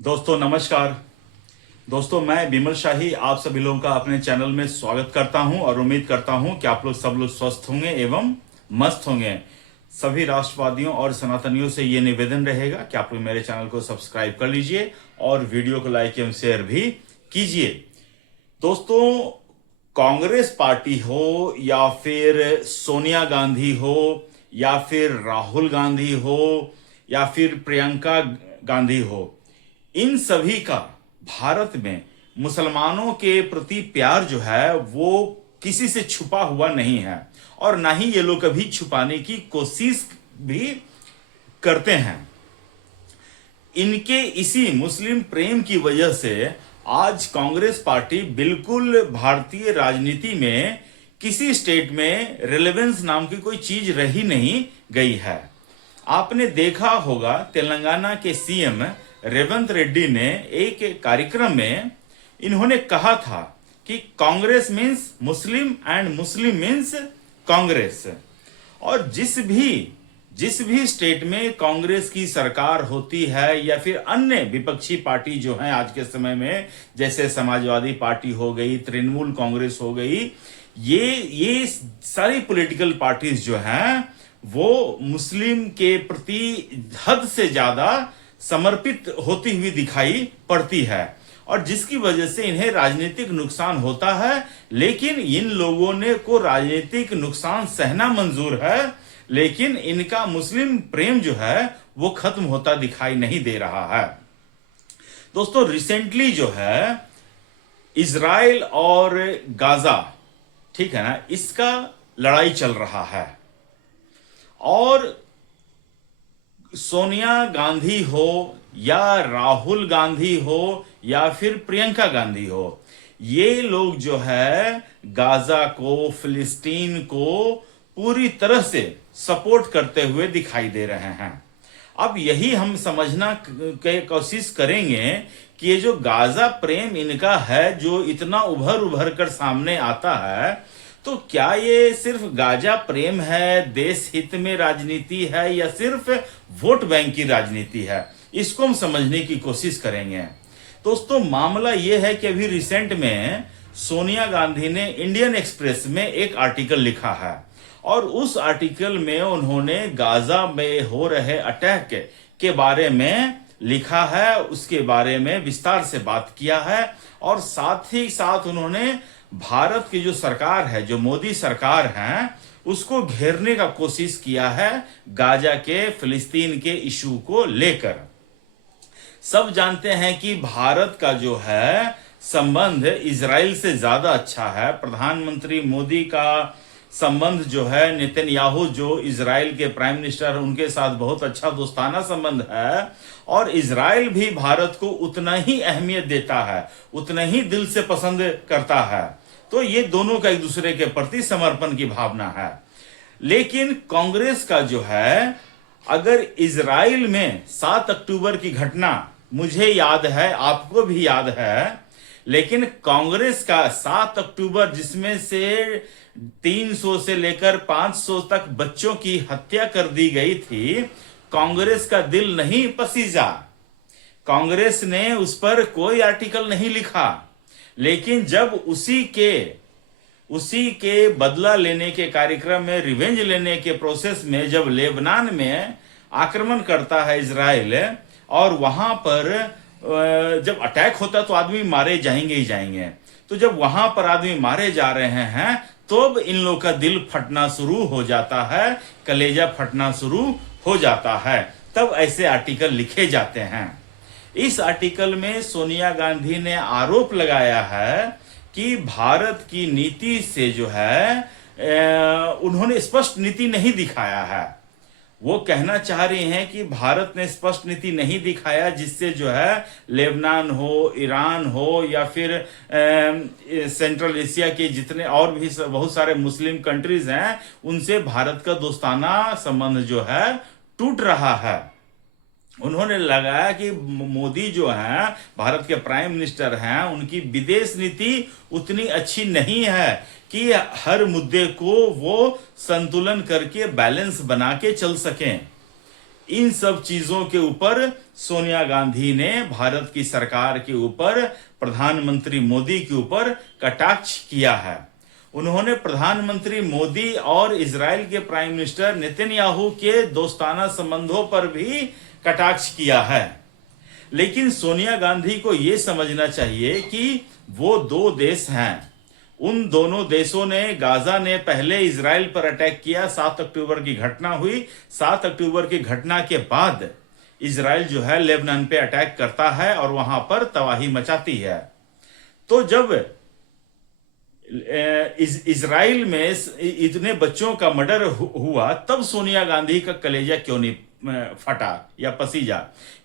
दोस्तों नमस्कार। दोस्तों मैं विमल शाही आप सभी लोगों का अपने चैनल में स्वागत करता हूं और उम्मीद करता हूं कि आप लोग सब लोग स्वस्थ होंगे एवं मस्त होंगे। सभी राष्ट्रवादियों और सनातनियों से ये निवेदन रहेगा कि आप लोग मेरे चैनल को सब्सक्राइब कर लीजिए और वीडियो को लाइक एवं शेयर भी कीजिए। दोस्तों, कांग्रेस पार्टी हो या फिर सोनिया गांधी हो या फिर राहुल गांधी हो या फिर प्रियंका गांधी हो, इन सभी का भारत में मुसलमानों के प्रति प्यार जो है वो किसी से छुपा हुआ नहीं है और ना ही ये लोग कभी छुपाने की कोशिश भी करते हैं। इनके इसी मुस्लिम प्रेम की वजह से आज कांग्रेस पार्टी बिल्कुल भारतीय राजनीति में किसी स्टेट में रेलेवेंस नाम की कोई चीज रही नहीं गई है। आपने देखा होगा तेलंगाना के सीएम रेवंत रेड्डी ने एक कार्यक्रम में इन्होंने कहा था कि Congress means Muslim and Muslim means Congress. और जिस भी स्टेट में कांग्रेस की सरकार होती है या फिर अन्य विपक्षी पार्टी जो है आज के समय में, जैसे समाजवादी पार्टी हो गई, तृणमूल कांग्रेस हो गई, ये सारी पॉलिटिकल पार्टीज जो हैं वो मुस्लिम के प्रति हद से ज्यादा समर्पित होती हुई दिखाई पड़ती है और जिसकी वजह से इन्हें राजनीतिक नुकसान होता है। लेकिन इन लोगों ने को राजनीतिक नुकसान सहना मंजूर है, लेकिन इनका मुस्लिम प्रेम जो है वो खत्म होता दिखाई नहीं दे रहा है। दोस्तों, रिसेंटली जो है इजराइल और गाजा, ठीक है ना, इसका लड़ाई चल रहा है और सोनिया गांधी हो या राहुल गांधी हो या फिर प्रियंका गांधी हो, ये लोग जो है गाजा को, फिलिस्तीन को पूरी तरह से सपोर्ट करते हुए दिखाई दे रहे हैं। अब यही हम समझना की कोशिश करेंगे कि ये जो गाजा प्रेम इनका है, जो इतना उभर उभर कर सामने आता है, तो क्या ये सिर्फ गाजा प्रेम है, देश हित में राजनीति है या सिर्फ वोट बैंक की राजनीति है, इसको हम समझने की कोशिश करेंगे। दोस्तों, मामला यह है कि अभी रिसेंट में सोनिया गांधी ने इंडियन एक्सप्रेस में एक आर्टिकल लिखा है और उस आर्टिकल में उन्होंने गाजा में हो रहे अटैक के बारे में लिखा है, उसके बारे में विस्तार से बात किया है और साथ ही साथ उन्होंने भारत की जो सरकार है, जो मोदी सरकार है, उसको घेरने का कोशिश किया है गाजा के, फिलिस्तीन के इशू को लेकर। सब जानते हैं कि भारत का जो है संबंध इजराइल से ज्यादा अच्छा है। प्रधानमंत्री मोदी का संबंध जो है नेतन्याहू, जो इजराइल के प्राइम मिनिस्टर, उनके साथ बहुत अच्छा दोस्ताना संबंध है और इजराइल भी भारत को उतना ही अहमियत देता है, उतना ही दिल से पसंद करता है। तो ये दोनों का एक दूसरे के प्रति समर्पण की भावना है। लेकिन कांग्रेस का जो है, अगर इजराइल में 7 अक्टूबर की घटना मुझे याद है, आपको भी याद है, लेकिन कांग्रेस का 7 अक्टूबर जिसमें से 300 से लेकर 500 तक बच्चों की हत्या कर दी गई थी, कांग्रेस का दिल नहीं पसीजा, कांग्रेस ने उस पर कोई आर्टिकल नहीं लिखा। लेकिन जब उसी के बदला लेने के कार्यक्रम में, रिवेंज लेने के प्रोसेस में, जब लेबनान में आक्रमण करता है इजराइल और वहां पर जब अटैक होता तो आदमी मारे जाएंगे ही जाएंगे, तो जब वहां पर आदमी मारे जा रहे हैं तो अब इन लोगों का दिल फटना शुरू हो जाता है, कलेजा फटना शुरू हो जाता है, तब ऐसे आर्टिकल लिखे जाते हैं। इस आर्टिकल में सोनिया गांधी ने आरोप लगाया है कि भारत की नीति से जो है उन्होंने स्पष्ट नीति नहीं दिखाया है। वो कहना चाह रही हैं कि भारत ने स्पष्ट नीति नहीं दिखाया, जिससे जो है लेबनान हो, ईरान हो या फिर सेंट्रल एशिया के जितने और भी बहुत सारे मुस्लिम कंट्रीज हैं, उनसे भारत का दोस्ताना संबंध जो है टूट रहा है। उन्होंने लगाया कि मोदी जो है, भारत के प्राइम मिनिस्टर हैं, उनकी विदेश नीति उतनी अच्छी नहीं है कि हर मुद्दे को वो संतुलन करके बैलेंस बना के चल सकें। इन सब चीजों के ऊपर सोनिया गांधी ने भारत की सरकार के ऊपर, प्रधानमंत्री मोदी के ऊपर कटाक्ष किया है। उन्होंने प्रधानमंत्री मोदी और इजराइल के प्राइम मिनिस्टर नेतन्याहू के दोस्ताना संबंधों पर भी कटाक्ष किया है। लेकिन सोनिया गांधी को यह समझना चाहिए कि वो दो देश हैं। उन दोनों देशों ने, गाजा ने पहले इजराइल पर अटैक किया, 7 अक्टूबर की घटना हुई। 7 अक्टूबर की घटना के बाद इजराइल जो है लेबनान पे अटैक करता है और वहां पर तबाही मचाती है। तो जब इजराइल में इतने बच्चों का मर्डर हुआ, तब सोनिया गांधी का कलेजा क्यों नहीं फटा या पसीजा?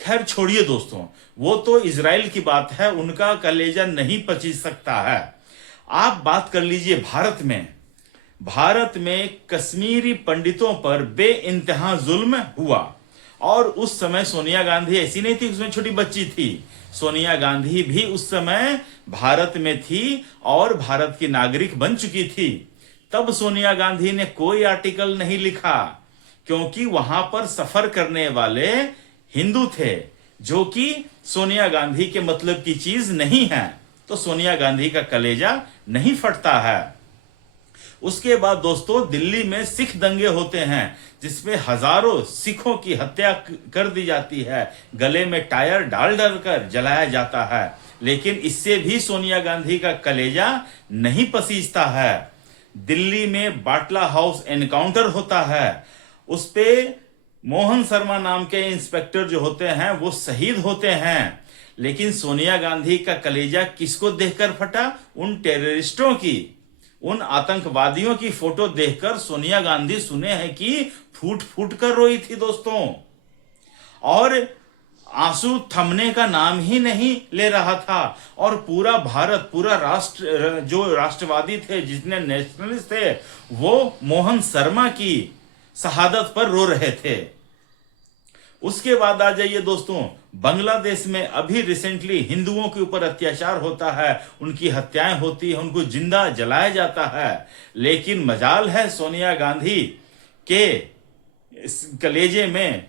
खैर छोड़िए दोस्तों, वो तो इजराइल की बात है, उनका कलेजा नहीं पची सकता है। आप बात कर लीजिए भारत में कश्मीरी पंडितों पर बेइंतहा जुल्म हुआ, और उस समय सोनिया गांधी ऐसी नहीं थी, उसमें छोटी बच्ची थी। सोनिया गांधी भी उस समय भारत में थी और भारत की नागरिक बन चुकी थी। तब सोनिया गांधी ने कोई आर्टिकल नहीं लिखा, क्योंकि वहां पर सफर करने वाले हिंदू थे, जो कि सोनिया गांधी के मतलब की चीज नहीं है। तो सोनिया गांधी का कलेजा नहीं फटता है। उसके बाद दोस्तों, दिल्ली में सिख दंगे होते हैं, जिसमें हजारों सिखों की हत्या कर दी जाती है, गले में टायर डाल कर जलाया जाता है। लेकिन इससे भी सोनिया गांधी का कलेजा नहीं पसीजता है। दिल्ली में बाटला हाउस एनकाउंटर होता है, उस पे मोहन शर्मा नाम के इंस्पेक्टर जो होते हैं वो शहीद होते हैं। लेकिन सोनिया गांधी का कलेजा किसको देखकर फटा? उन टेररिस्टों की, उन आतंकवादियों की फोटो देखकर सोनिया गांधी सुने हैं कि फूट फूट कर रोई थी दोस्तों, और आंसू थमने का नाम ही नहीं ले रहा था। और पूरा भारत, पूरा राष्ट्र, जो राष्ट्रवादी थे, जितने नेशनलिस्ट थे, वो मोहन शर्मा की शहादत पर रो रहे थे। उसके बाद आ जाइए दोस्तों, बांग्लादेश में अभी रिसेंटली हिंदुओं के ऊपर अत्याचार होता है, उनकी हत्याएं होती है, उनको जिंदा जलाया जाता है। लेकिन मजाल है सोनिया गांधी के कलेजे में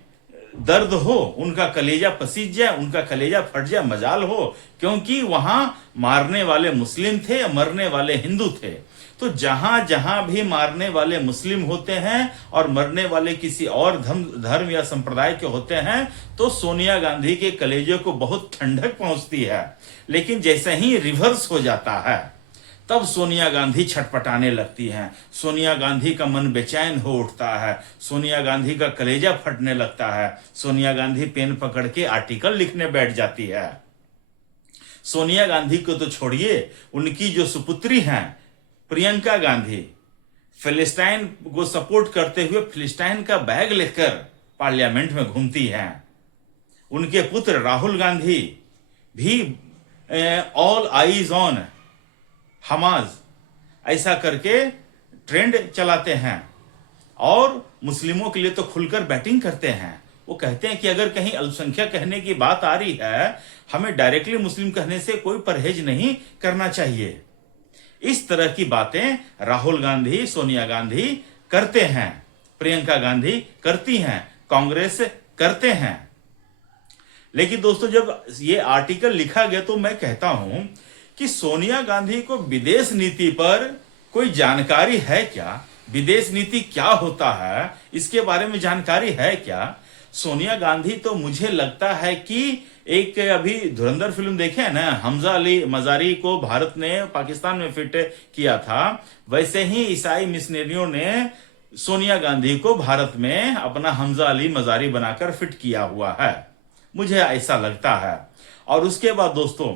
दर्द हो, उनका कलेजा पसीज जाए, उनका कलेजा फट जाए, मजाल हो, क्योंकि वहां मारने वाले मुस्लिम थे, मरने वाले हिंदू थे। तो जहां जहां भी मारने वाले मुस्लिम होते हैं और मरने वाले किसी और धर्म या संप्रदाय के होते हैं, तो सोनिया गांधी के कलेजे को बहुत ठंडक पहुंचती है। लेकिन जैसे ही रिवर्स हो जाता है, तब सोनिया गांधी छटपटाने लगती हैं, सोनिया गांधी का मन बेचैन हो उठता है, सोनिया गांधी का कलेजा फटने लगता है, सोनिया गांधी पेन पकड़ के आर्टिकल लिखने बैठ जाती है। सोनिया गांधी को तो छोड़िए, उनकी जो सुपुत्री हैं प्रियंका गांधी, फिलिस्तीन को सपोर्ट करते हुए फिलिस्तीन का बैग लेकर पार्लियामेंट में घूमती हैं। उनके पुत्र राहुल गांधी भी ऑल आईज ऑन हमाज ऐसा करके ट्रेंड चलाते हैं, और मुस्लिमों के लिए तो खुलकर बैटिंग करते हैं। वो कहते हैं कि अगर कहीं अल्पसंख्यक कहने की बात आ रही है, हमें डायरेक्टली मुस्लिम कहने से कोई परहेज नहीं करना चाहिए। इस तरह की बातें राहुल गांधी, सोनिया गांधी करते हैं, प्रियंका गांधी करती हैं, कांग्रेस करते हैं। लेकिन दोस्तों, जब ये आर्टिकल लिखा गया तो मैं कहता हूं कि सोनिया गांधी को विदेश नीति पर कोई जानकारी है क्या? विदेश नीति क्या होता है, इसके बारे में जानकारी है क्या? सोनिया गांधी तो मुझे लगता है कि एक अभी धुरंधर फिल्म देखे है ना, हमजा अली मजारी को भारत ने पाकिस्तान में फिट किया था, वैसे ही ईसाई मिशनरियों ने सोनिया गांधी को भारत में अपना हमजा अली मजारी बनाकर फिट किया हुआ है, मुझे ऐसा लगता है। और उसके बाद दोस्तों,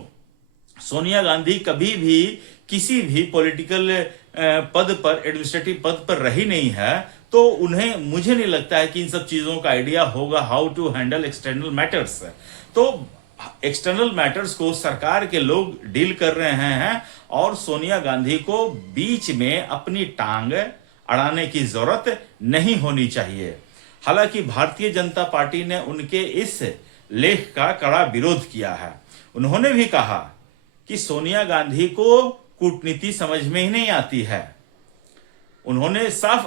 सोनिया गांधी कभी भी किसी भी पॉलिटिकल पद पर, एडमिनिस्ट्रेटिव पद पर रही नहीं है, तो उन्हें, मुझे नहीं लगता है कि इन सब चीजों का आइडिया होगा, how to handle external matters. तो एक्सटर्नल मैटर्स को सरकार के लोग डील कर रहे हैं, और सोनिया गांधी को बीच में अपनी टांग अड़ाने की जरूरत नहीं होनी चाहिए। हालांकि भारतीय जनता पार्टी ने उनके इस लेख का कड़ा विरोध किया है। उन्होंने भी कहा कि सोनिया गांधी को कूटनीति समझ में ही नहीं आती है। उन्होंने साफ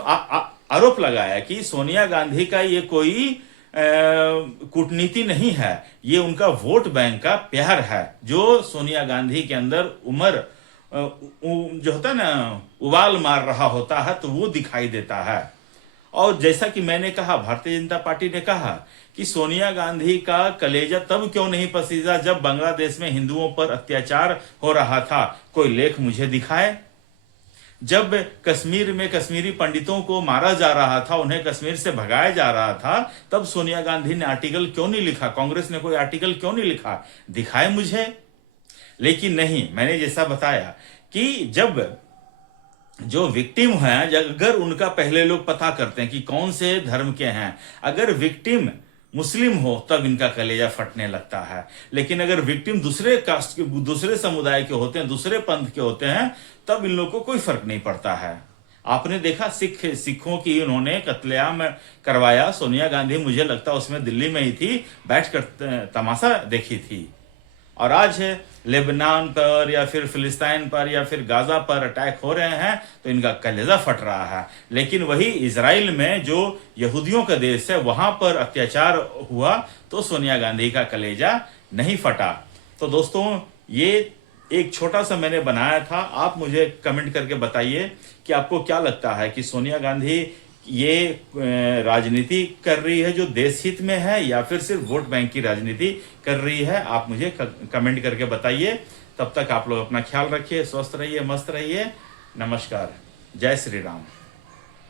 आरोप लगाया कि सोनिया गांधी का ये कोई कूटनीति नहीं है, ये उनका वोट बैंक का प्यार है जो सोनिया गांधी के अंदर जो होता है ना, उबाल मार रहा होता है, तो वो दिखाई देता है। और जैसा कि मैंने कहा, भारतीय जनता पार्टी ने कहा कि सोनिया गांधी का कलेजा तब क्यों नहीं पसीजा जब बांग्लादेश में हिंदुओं पर अत्याचार हो रहा था। कोई लेख मुझे दिखाए। जब कश्मीर में कश्मीरी पंडितों को मारा जा रहा था, उन्हें कश्मीर से भगाया जा रहा था, तब सोनिया गांधी ने आर्टिकल क्यों नहीं लिखा, कांग्रेस ने कोई आर्टिकल क्यों नहीं लिखा, दिखाए मुझे। लेकिन नहीं, मैंने जैसा बताया कि जब जो विक्टिम हैं, अगर उनका पहले लोग पता करते हैं कि कौन से धर्म के हैं, अगर विक्टिम मुस्लिम हो तब इनका कलेजा फटने लगता है। लेकिन अगर विक्टिम दूसरे कास्ट के, दूसरे समुदाय के होते हैं, दूसरे पंथ के होते हैं, तब इन लोगों को कोई फर्क नहीं पड़ता है। आपने देखा सिखों की उन्होंने कत्लेआम करवाया, सोनिया गांधी मुझे लगता उसमें दिल्ली में ही थी, बैठकर तमाशा देखी थी। और आज लेबनान पर या फिर फिलिस्तीन पर या फिर गाजा पर अटैक हो रहे हैं तो इनका कलेजा फट रहा है। लेकिन वही इजराइल में जो यहूदियों का देश है, वहां पर अत्याचार हुआ तो सोनिया गांधी का कलेजा नहीं फटा। तो दोस्तों, ये एक छोटा सा मैंने बनाया था। आप मुझे कमेंट करके बताइए कि आपको क्या लगता है कि सोनिया गांधी ये राजनीति कर रही है जो देश हित में है, या फिर सिर्फ वोट बैंक की राजनीति कर रही है। आप मुझे कमेंट करके बताइए। तब तक आप लोग अपना ख्याल रखिए, स्वस्थ रहिए, मस्त रहिए। नमस्कार, जय श्री राम।